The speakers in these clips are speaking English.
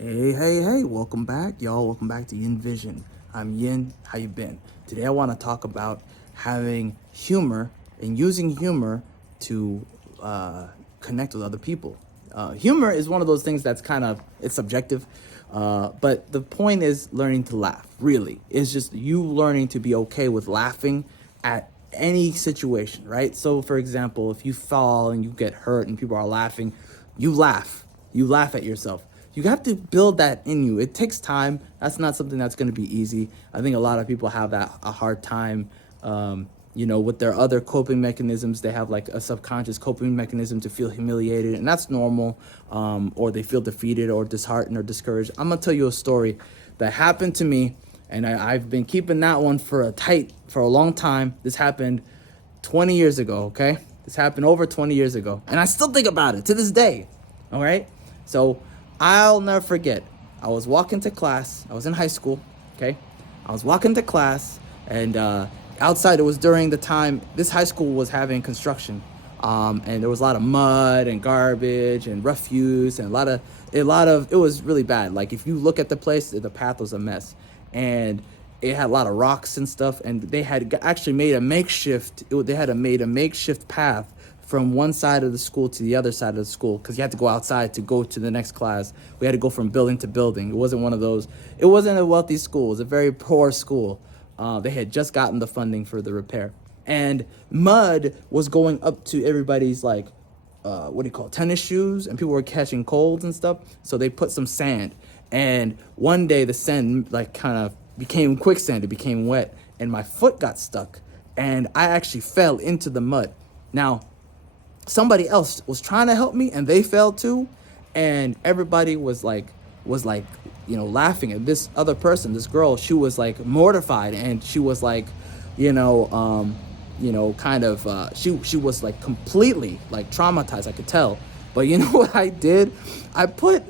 Hey, welcome back, y'all. Welcome back to Yin Vision. I'm Yin. How you been? Today I want to talk about having humor and using humor to connect with other people. Humor is one of those things that's it's subjective, but the point is learning to laugh, really. It's just you learning to be okay with laughing at any situation, right? So, for example, if you fall and you get hurt and people are laughing, you laugh. You laugh at yourself. You have to build that in you. It takes time. That's not something that's going to be easy. I think a lot of people have a hard time, with their other coping mechanisms. They have like a subconscious coping mechanism to feel humiliated, and that's normal. Or they feel defeated or disheartened or discouraged. I'm gonna tell you a story that happened to me, and I've been keeping that one for a long time. This happened 20 years ago. Okay, this happened over 20 years ago, and I still think about it to this day. All right, so I'll never forget. I was walking to class. I was in high school. Okay, I was walking to class, and outside, it was during the time this high school was having construction, and there was a lot of mud and garbage and refuse and it was really bad. Like if you look at the place, the path was a mess, and it had a lot of rocks and stuff. And they had actually made a makeshift. They had made a makeshift path from one side of the school to the other side of the school, because you had to go outside to go to the next class. We had to go from building to building. It wasn't one of those. It wasn't a wealthy school. It was a very poor school. They had just gotten the funding for the repair, and mud was going up to everybody's tennis shoes, and people were catching colds and stuff. So they put some sand, and one day the sand kind of became quicksand. It became wet, and my foot got stuck, and I actually fell into the mud. Now, somebody else was trying to help me, and they fell too, and everybody was laughing at this other person. This girl, she was like mortified, and she was like, she was like completely like traumatized, I could tell. But you know what I did? I put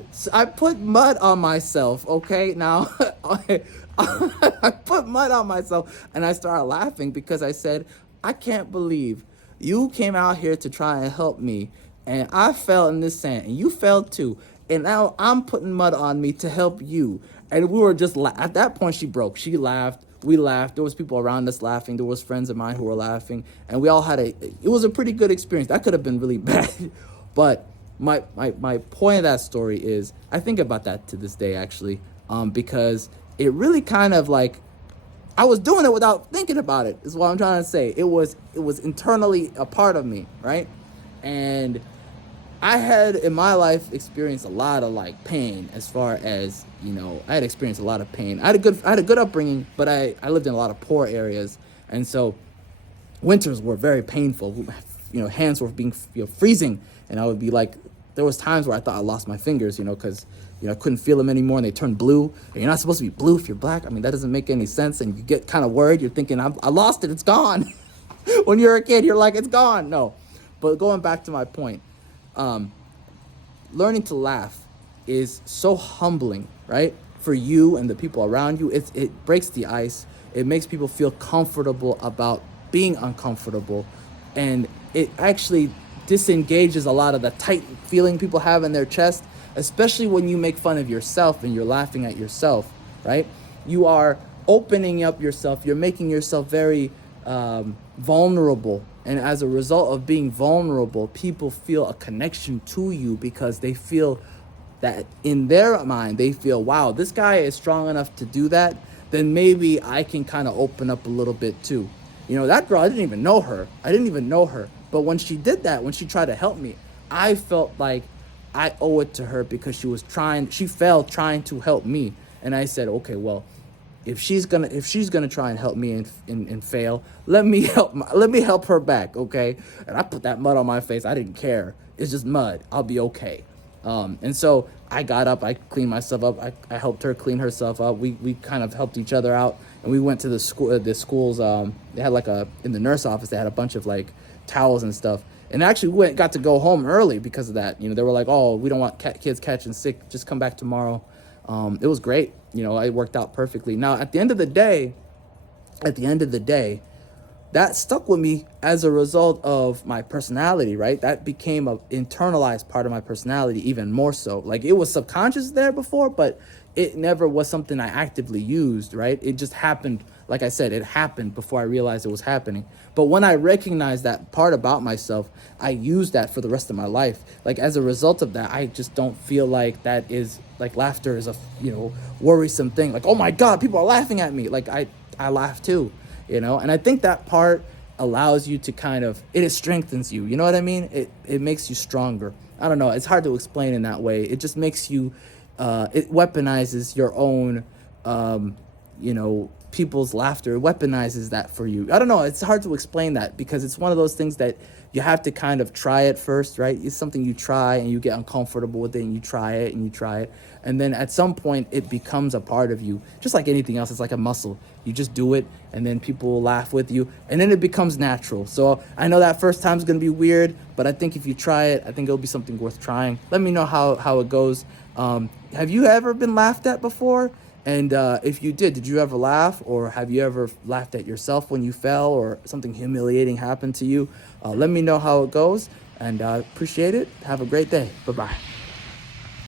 mud on myself. Okay, now I put mud on myself, and I started laughing because I said, I can't believe you came out here to try and help me, and I fell in this sand, and you fell too. And now I'm putting mud on me to help you. And we were just at that point. She broke. She laughed. We laughed. There was people around us laughing. There was friends of mine who were laughing, and we all had it was a pretty good experience. That could have been really bad, but my point of that story is I think about that to this day, actually, because it really kind of like I was doing it without thinking about it, is what I'm trying to say. It was internally a part of me, right? And I had in my life experienced a lot of like pain. As far as I had experienced a lot of pain. I had a good upbringing, but I lived in a lot of poor areas, and so winters were very painful. Hands were being freezing, and I would be like, there was times where I thought I lost my fingers, because I couldn't feel them anymore, and they turned blue. And you're not supposed to be blue if you're black. I mean, that doesn't make any sense, and you get kind of worried. You're thinking, I lost it. It's gone. When you're a kid, you're like, it's gone. No, but going back to my point, um, learning to laugh is so humbling, right? For you and the people around you. It breaks the ice. It makes people feel comfortable about being uncomfortable. And it actually disengages a lot of the tight feeling people have in their chest, especially when you make fun of yourself and you're laughing at yourself, right? You are opening up yourself. You're making yourself very vulnerable. And as a result of being vulnerable, people feel a connection to you because they feel that in their mind, they feel, wow, this guy is strong enough to do that. Then maybe I can kind of open up a little bit too. That girl, I didn't even know her. But when she did that, when she tried to help me, I felt like I owe it to her because she failed trying to help me. And I said, okay, well, if she's gonna try and help me and fail, let me help her back, okay? And I put that mud on my face. I didn't care. It's just mud. I'll be okay. And so I got up. I cleaned myself up. I helped her clean herself up. We kind of helped each other out, and we went to the school. The schools. They had in the nurse office. They had a bunch of like towels and stuff. And actually got to go home early because of that. They were like, oh, we don't want kids catching sick. Just come back tomorrow. It was great. It worked out perfectly. Now, at the end of the day, that stuck with me as a result of my personality, right? That became a internalized part of my personality even more so. Like it was subconscious there before, but it never was something I actively used, right? It just happened. Like I said, it happened before I realized it was happening. But when I recognized that part about myself, I used that for the rest of my life. Like as a result of that, I just don't feel like that is like laughter is a, worrisome thing. Like, oh my God, people are laughing at me. Like I laugh too, and I think that part allows you to kind of, it strengthens you, you know what I mean? It makes you stronger. I don't know, it's hard to explain in that way. It just makes you it weaponizes your own people's laughter. It weaponizes that for you. I don't know, it's hard to explain that because it's one of those things that you have to kind of try it first, right? It's something you try and you get uncomfortable with it, and you try it and you try it, and then at some point it becomes a part of you, just like anything else. It's like a muscle. You just do it and then people will laugh with you, and then it becomes natural. So I know that first time's gonna be weird, but I think if you try it, I think it'll be something worth trying. Let me know how it goes. Have you ever been laughed at before? And if you did you ever laugh, or have you ever laughed at yourself when you fell or something humiliating happened to you? Let me know how it goes, and appreciate it. Have a great day. Bye-bye.